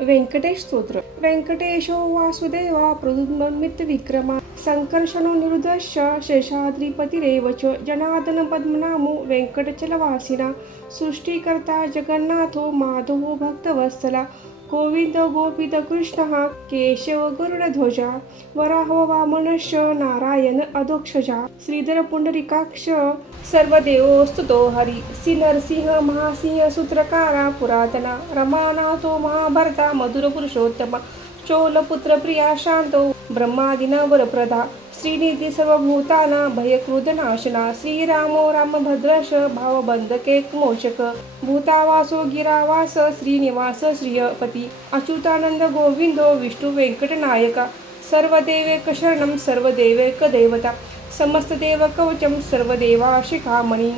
व्यंकटेश स्तोत्र. व्यंकटेशो वासुदेवा प्रद्युम्न विक्रमा संकर्षणो निरुद्धश्च शेषाद्रिपतिरेव च जनार्दन पद्मनामो व्यंकटचलवासिना सृष्टिकर्ता जगन्नाथो माधवो भक्तवत्सला गोविंद गोपित कृष्णः केशव गरुडध्वजा वराहो वामनश्च नारायण अधोक्षजा श्रीधर पुंडरीकाक्ष सर्वदेवोस्तुतो हरि श्री नरसिंह महासिंह सूत्रकारा पुरातना रमानाथो महाभरता मधुर पुरुषोत्तम चोलपुत्र प्रिया शांतो ब्रह्मादिना वरप्रदा श्रीनिधी सर्वभूताना भयक्रोधनाशना श्रीरामो रामभद्रश भावबंधके मोचक भूतावासो गिरावास श्रीनिवास श्रियपती अच्युतानंद गोविंदो विष्णु व्यंकटनायका सर्वदेवैक शरणं सर्वदेवैक देवता समस्तदेव कवचं सर्वदेवा शिखामणी.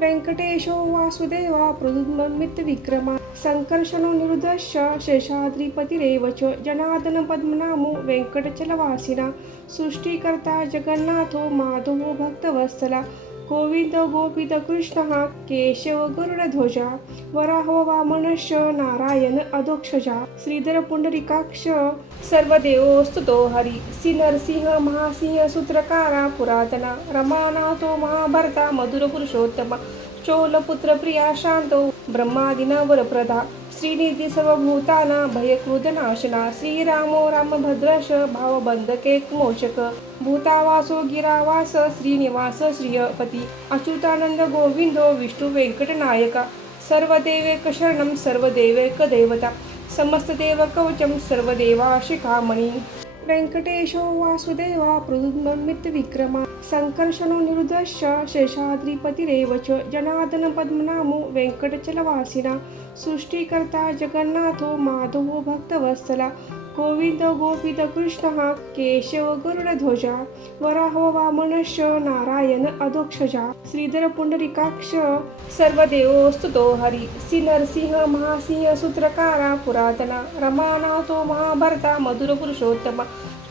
व्यंकटेशो वासुदेवा प्रद्युम्न विक्रमा संकर्षणो निरुद्धश्च शेषाद्रिपतिरेव च जनार्दन पद्मनामो व्यंकटचलवासिना सृष्टिकर्ता जगन्नाथो माधवो भक्तवत्सला गोविंद गोपित कृष्णः केशव गरुडध्वजा वराहो वामनश्च नारायण अधोक्षजा श्रीधर पुंडरीकाक्ष सर्वदेवोस्तुतो हरि श्री नरसिंह महासिंह सूत्रकारा पुरातना रमानाथो महाभरता मधुर पुरुषोत्तम चोलपुत्र प्रिया शांतो ब्रह्मादिना वरप्रदा श्रीनिधी सर्वभूताना भयक्रोधनाशना श्रीरामो रामभद्रश भावबंधके मोचक भूतावासो गिरावास श्रीनिवास श्रियपती अच्युतानंद गोविंदो विष्णु व्यंकटनायका सर्वदेवैक शरणं सर्वदेवैक देवता समस्तदेव कवचं सर्वदेवा शिखामणी. व्यंकटेशो वासुदेवा प्रद्युम्न विक्रमा संकर्षणो निरुद्धश्च शेषाद्रिपतिरेव च जनार्दन पद्मनामो व्यंकटचलवासिना सृष्टिकर्ता जगन्नाथो माधवो भक्तवत्सला गोविंद गोपित कृष्णः केशव गरुडध्वजा वराहो वामनश्च नारायण अधोक्षजा श्रीधर पुंडरीकाक्ष सर्वदेवोस्तुतो हरि श्री नरसिंह महासिंह सूत्रकारा पुरातना रमानाथो महाभरता मधुर पुरुषोत्तम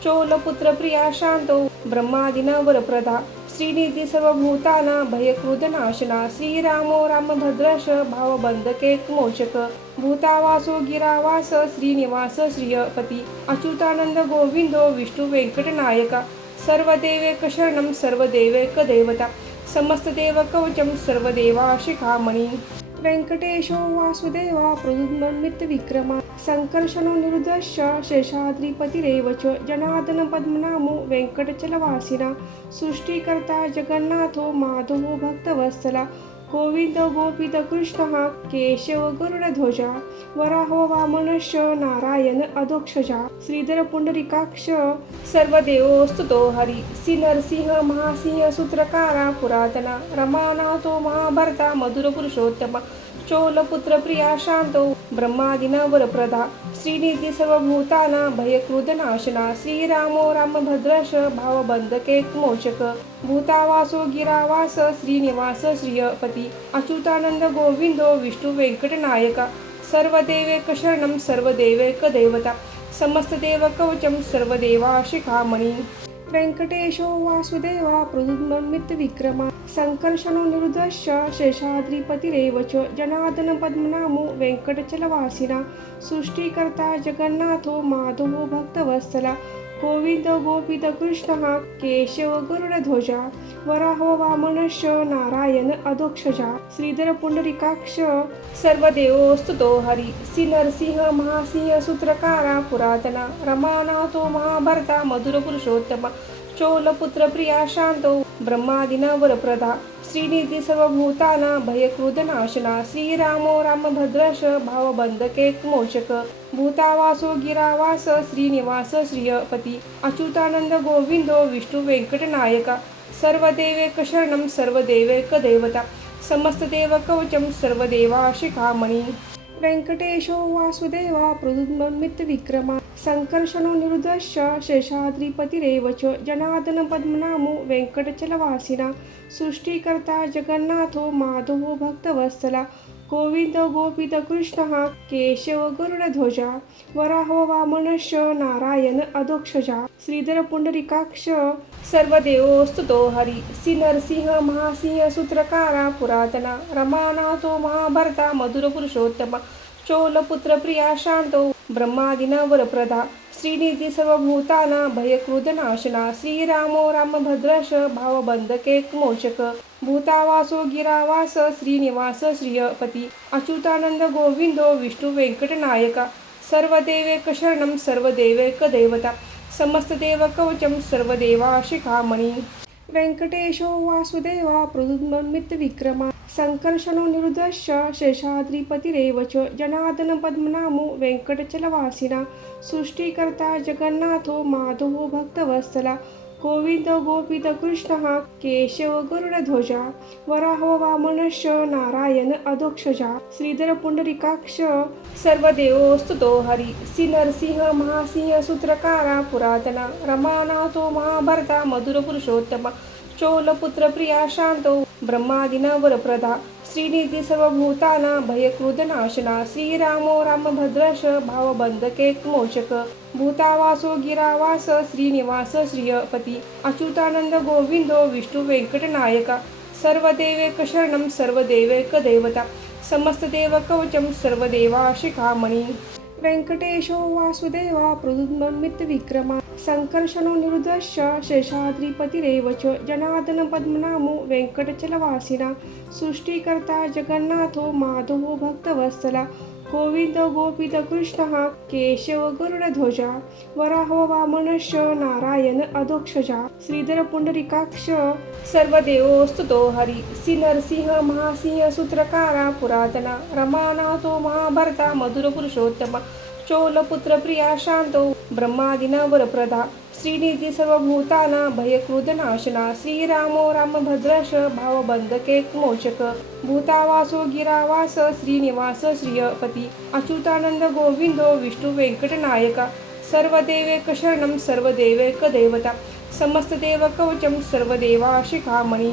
चोलपुत्र प्रिया शांतो ब्रह्मादिना वरप्रदा श्रीनिधी सर्वभूताना भयक्रोधनाशना श्रीरामो रामभद्रश भावबंधके मोचक भूतावासो गिरावास श्रीनिवास श्रियपती अच्युतानंद गोविंदो विष्णु व्यंकटनायका सर्वदेवैक शरणं सर्वदेवैक देवता समस्तदेव कवचं सर्वदेवा शिखामणी. व्यंकटेशो वासुदेवा प्रद्युम्न विक्रमा संकर्षणो निरुद्धश्च शेषाद्रिपतिरेव च जनार्दन पद्मनामो व्यंकटचलवासिना सृष्टिकर्ता जगन्नाथो माधवो भक्तवत्सला गोविंद गोपित कृष्णः केशव गरुडध्वजा वराहो वामनश्च नारायण अधोक्षजा श्रीधर पुंडरीकाक्ष सर्वदेवोस्तुतो हरि श्री नरसिंह महासिंह सूत्रकारा पुरातना रमानाथो महाभरता मधुर पुरुषोत्तम चोलपुत्र प्रिया शांतो ब्रह्मादिना वरप्रदा श्रीनिधी सर्वभूताना भयक्रोधनाशना श्रीरामो रामभद्रश भावबंधके मोचक भूतावासो गिरावास श्रीनिवास श्रियपती अच्युतानंद गोविंदो विष्णु व्यंकटनायका सर्वदेवैक शरणं सर्वदेवैक देवता समस्तदेव कवचं सर्वदेवा शिखामणी. व्यंकटेशो वासुदेवा प्रद्युम्न विक्रमा संकर्षणो निरुद्धश्च शेषाद्रिपतिरेव च जनार्दन पद्मनामो व्यंकटचलवासिना सृष्टिकर्ता जगन्नाथो माधवो भक्तवत्सला गोविंद गोपित कृष्णः केशव गरुडध्वजा वराहो वामनश्च नारायण अधोक्षजा श्रीधर पुंडरीकाक्ष सर्वदेवोस्तुतो हरि श्री नरसिंह महासिंह सूत्रकारा पुरातना रमानाथो महाभरता मधुर पुरुषोत्तम चोलपुत्र प्रिया शांतो ब्रह्मादिना वरप्रदा श्रीनिधी सर्वभूताना भयक्रोधनाशना श्रीरामो रामभद्रश भावबंधके मोचक भूतावासो गिरावास श्रीनिवास श्रियपती अच्युतानंद गोविंदो विष्णु व्यंकटनायका सर्वदेवैक शरणं सर्वदेवैक देवता समस्तदेव कवचं सर्वदेवा शिखामणी. व्यंकटेशो वासुदेवा प्रद्युम्न विक्रमा संकर्षणो निरुद्धश्च शेषाद्रिपतिरेव च जनार्दन पद्मनामो व्यंकटचलवासिना सृष्टिकर्ता जगन्नाथो माधवो भक्तवत्सला गोविंद गोपित कृष्णः केशव गरुडध्वजा वराहो वामनश्च नारायण अधोक्षजा श्रीधर पुंडरीकाक्ष सर्वदेवोस्तुतो हरि श्री नरसिंह महासिंह सूत्रकारा पुरातना रमानाथो महाभरता मधुर पुरुषोत्तम चोलपुत्र प्रिया शांतो ब्रह्मादिना वरप्रदा श्रीनिधी सर्वभूताना भयकृदनाशना श्रीरामो रामभद्रश भावबंधके मोचक भूतावासो गिरावास श्रीनिवास श्रियपती अच्युतानंद गोविंदो विष्णू व्यंकटनायका सर्वदेवैक शरणं सर्वदेवैक दैवता समस्तदेव कवचं सर्वदेवा शिखामणी व्यंकटेशो वासुदेवा प्रद्युम्नमितविक्रमा संकर्षणो निरुद्धश्च शेषाद्रिपतिरेव च जनार्दन पद्मनामो वेंकटचलवासिना सृष्टिकर्ता जगन्नाथो माधवो भक्तवत्सला गोविंद गोपित कृष्णः केशव गरुडध्वजा वराहो वामनश्च नारायण अधोक्षजा श्रीधर पुंडरीकाक्ष सर्वदेवोस्तुतो हरि श्री नरसिंह महासिंह सूत्रकारा पुरातना रमानाथो महाभरता मधुर पुरुषोत्तम चोलपुत्र प्रिया शांतो ब्रह्मादिना वरप्रदा श्रीनिधी सर्वभूताना भयकृदनाशना श्रीरामो रामभद्रश भावबंधके मोचक भूतावासो गिरावास श्रीनिवास श्रियपती अच्युतानंद गोविंदो विष्णू व्यंकटनायका सर्वदेवैक शरणं सर्वदेवैक दैवता समस्तदेव कवचं सर्वदेवा शिखामणी व्यंकटेशो वासुदेवा प्रद्युम्नमितविक्रमा संकर्षणो निरुद्धश्च शेषाद्रिपतिरेव च जनार्दन पद्मनामो वेंकटचलवासिना सृष्टिकर्ता जगन्नाथो माधवो भक्तवत्सला गोविंद गोपित कृष्णः केशव गरुडध्वजा वराहो वामनश्च नारायण अधोक्षजा श्रीधर पुंडरीकाक्ष सर्वदेवोस्तुतो हरि श्री नरसिंह महासिंह सूत्रकारा पुरातना रमानाथो महाभरता मधुर पुरुषोत्तम चोलपुत्र प्रिया शांतो ब्रह्मादिना वरप्रदा श्रीनिधी सर्वभूताना भयकृदनाशना श्रीरामो रामभद्रश भावबंधके मोचक भूतावासो गिरावास श्रीनिवास श्रियपती अच्युतानंद गोविंदो विष्णू व्यंकटनायका सर्वदेवैक शरणं सर्वदेवैक दैवता समस्तदेव कवचं सर्वदेवा शिखामणी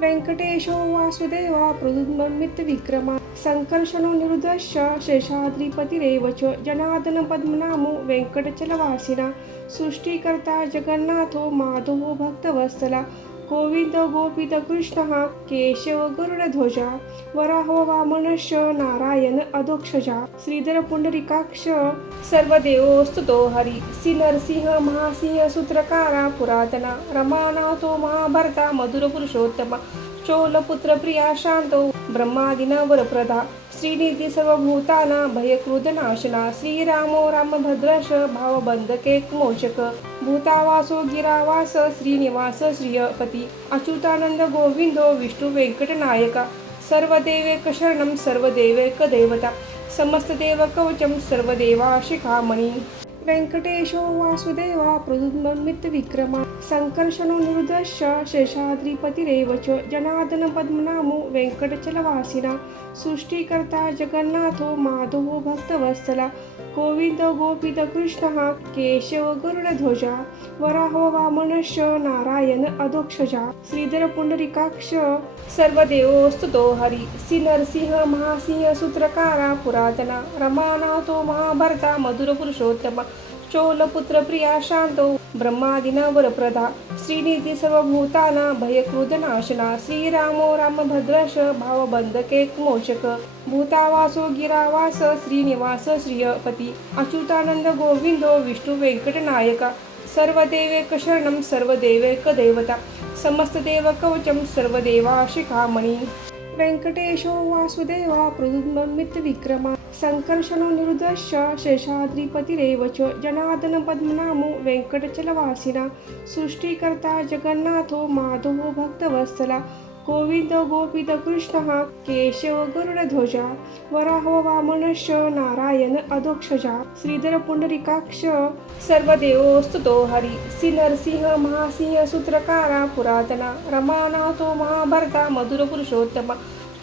व्यंकटेशो वासुदेवा प्रद्युम्नमितविक्रमा संकर्षणो निरुद्धश्च शेषाद्रिपतिरेव च जनार्दन पद्मनामो वेंकटचलवासिना सृष्टिकर्ता जगन्नाथो माधवो भक्तवत्सला गोविंद गोपित कृष्णः केशव गरुडध्वजा वराहो वामनश्च नारायण अधोक्षजा श्रीधर पुंडरीकाक्ष सर्वदेवोस्तुतो हरि श्री नरसिंह महासिंह सूत्रकारा पुरातना रमानाथो महाभरता मधुर पुरुषोत्तम चोलपुत्र प्रिया शांतो ब्रह्मादिना वरप्रदा श्रीनिधी सर्वभूताना भयकृदनाशना श्रीरामो रामभद्रश भावबंधके मोचक भूतावासो गिरावास श्रीनिवास श्रियपती अच्युतानंद गोविंदो विष्णू व्यंकटनायका सर्वदेवैक शरणं सर्वदेवैक दैवता समस्तदेव कवचं सर्वदेवा शिखामणी व्यंकटेशो वासुदेवा प्रद्युम्नमितविक्रमा संकर्षणो निरुद्धश्च शेषाद्रिपतिरेव च जनार्दन पद्मनामो वेंकटचलवासिना सृष्टिकर्ता जगन्नाथो माधवो भक्तवत्सला गोविंद गोपित कृष्णः केशव गरुडध्वजा वराहो वामनश्च नारायण अधोक्षजा श्रीधर पुंडरीकाक्ष सर्वदेवोस्तुतो हरि श्री नरसिंह महासिंह सूत्रकारा पुरातना रमानाथो महाभरता मधुर पुरुषोत्तम चोलपुत्र प्रिया शांतो ब्रह्मादिना वरप्रदा श्रीनिधी सर्वभूताना भयकृदनाशना श्रीरामो रामभद्रश भावबंधके मोचक भूतावासो गिरावास श्रीनिवास श्रियपती अच्युतानंद गोविंदो विष्णू व्यंकटनायका सर्वदेवैक शरणं सर्वदेवैक दैवता समस्तदेव कवचं सर्वदेवा शिखामणी व्यंकटेशो वासुदेवा प्रद्युम्नमितविक्रमा संकर्षणो निरुद्धश्च शेषाद्रिपतिरेव च जनार्दन पद्मनामो वेंकटचलवासिना सृष्टिकर्ता जगन्नाथो माधवो भक्तवत्सला गोविंद गोपित कृष्णः केशव गरुडध्वजा वराहो वामनश्च नारायण अधोक्षजा श्रीधर पुंडरीकाक्ष सर्वदेवोस्तुतो हरि श्री नरसिंह महासिंह सूत्रकारा पुरातना रमानाथो महाभरता मधुर पुरुषोत्तम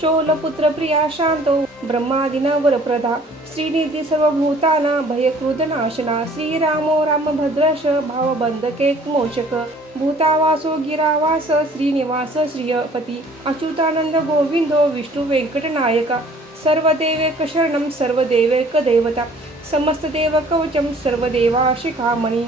चोलपुत्र प्रिया शांतो ब्रह्मादिना वरप्रदा श्रीनिधी सर्वभूताना भयकृदनाशना श्रीरामो रामभद्रश भावबंधके मोचक भूतावासो गिरावास श्रीनिवास श्रियपती अच्युतानंद गोविंदो विष्णू व्यंकटनायका सर्वदेवैक शरणं सर्वदेवैक दैवता समस्तदेव कवचं सर्वदेवा शिखामणी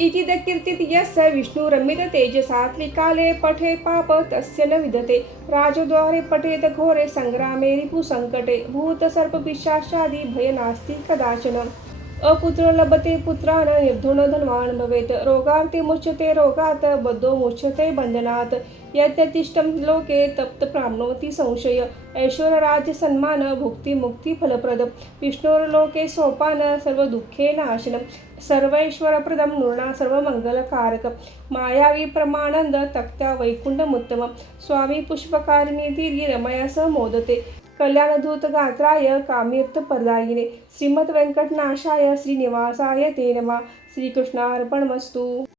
इति द कीर्तित यस्य विष्णुरमित तेजसा त्रिकाले पठे पाप तस्य न विदते राजद्वारे पठेत घोरे संग्रामे रिपुसंकटे भूत सर्प पिशाचादि भय नास्ति कदाचन अपुत्र लभते पुत्रान् निर्धनो न धनवान् भवेत्। रोगान्ते मुच्यते रोगात् बद्धो मुच्यते बन्धनात्। यद्यतिष्ठं लोके तप्त प्राप्नोति संशय। ऐश्वर्यराज्य सन्मान भुक्ति मुक्ति फलप्रद। विष्णोर्लोके सोपान सर्वदुःखे नाशनम्। सर्वैश्वरप्रदं नृणां सर्वमङ्गलकारक। मायावी परमानंद तक्त्या वैकुण्ठमुत्तमं। स्वामी पुष्पकारिणी रमया स मोदते। कल्याणधूत गात्राय कामीर्थप्रदायिने श्रीमद् वेंकटनाशाय श्रीनिवासाय ते नमः। श्रीकृष्णार्पणमस्तु।